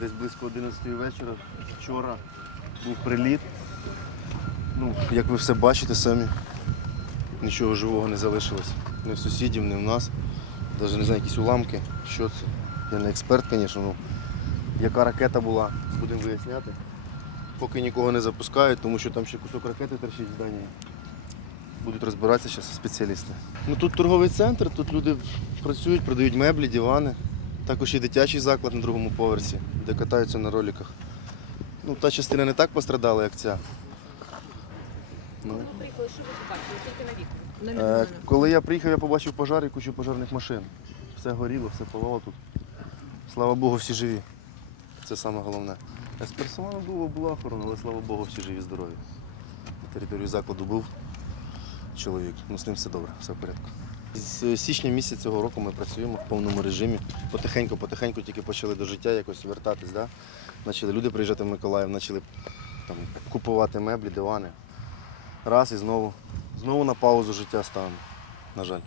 Десь близько 11 вечора. Вчора був приліт. Ну, Як ви все бачите самі, нічого живого не залишилось. Ні в сусідів, ні в нас. Навіть не знаю, якісь уламки, що це. Я не експерт, звісно, ну яка ракета була, будемо виясняти. Поки нікого не запускають, тому що там ще кусок ракети торчить в зданні. Будуть розбиратися зараз спеціалісти. Ну, тут торговий центр, тут люди працюють, продають меблі, дивани. Також є дитячий заклад на другому поверсі, де катаються на роликах. Ну, та частина не так пострадала, як ця. Ну, Приїхали, що ви побачили? Тільки на вікна. Е, коли я приїхав, я побачив пожар і кучу пожарних машин. Все горіло, все палало тут. Слава Богу, всі живі. Це саме головне. З персоналу було, була охорона, але слава Богу, всі живі, здорові. На території закладу був чоловік. Ну, з ним все добре, все в порядку. З січня місяця цього року ми працюємо в повному режимі. Потихеньку, потихеньку тільки почали до життя якось вертатись. Да? Почали люди приїжджати в Миколаїв, почали там, купувати меблі, дивани. Раз і знову. Знову на паузу життя ставимо, на жаль.